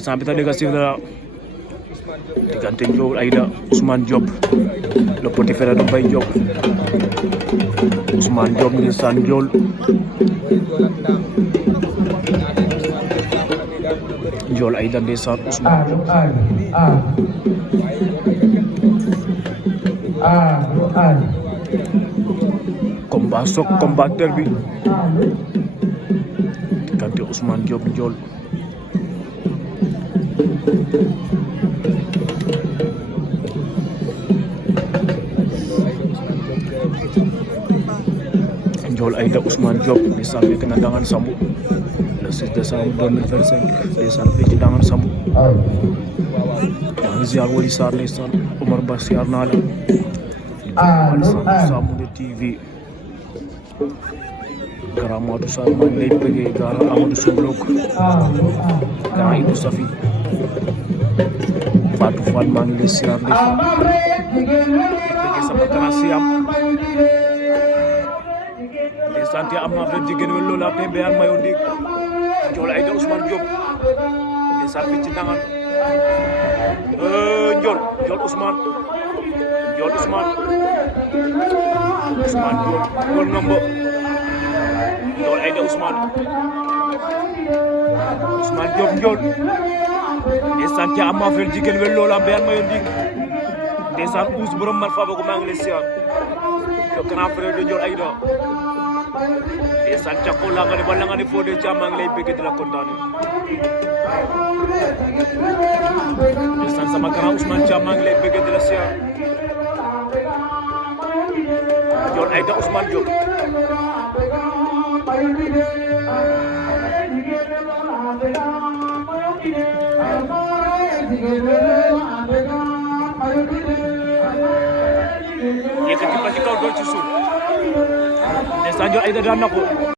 Sampai tadi kasih diganti Ndiol Aida Ousmane Diop le petit frère de Mbaye Diop Ousmane Diop ndeysaan Ndiol Ndiol Aida ndeysaan Ousmane Diop combat sok combat derby diganti Ousmane Diop Ndiol Ndiol Aida Ousmane Diop ndeysaan nekk na Ndangan Sambu le 6 décembre 2025 ndeysaan fii ci Ndangan Sambu maa ngi ziar Wally Sarr ndeysaan Omar Ba ziar naa la Sambu de TV Grand Modou Sarr maa ngi lay bëggee Grand Amadou Soublok Grand Ibou Safi Fatou Fall maa ngi lay ziar ndeysaan bëggee sama grand Siam santi amma fe jigen wello la te beyan mayo ndik Ndiol Aida Ousmane Diop e safi ci Ndangan Ndiol Ousmane Ndiol nombo Ndiol Aida Ousmane Diop Ndiol e santi amma fe jigen wello la beyan mayo ndik ndeysaan ous borom mar fa ko maa ngi lay siyaar yo grand frère de Ndiol Aida ndeysaan cakko la nga ne bala nga ne Fodé Thiam maa ngi lay bëgg di la kontaane ndeysaan sama grand Ousmane Thiam maa ngi lay bëgg di la siyaar Ndiol Aida Ousmane Diop yëkkati ba ci kaw doon ci suuf ndeysaan Ndiol Aida daan na ko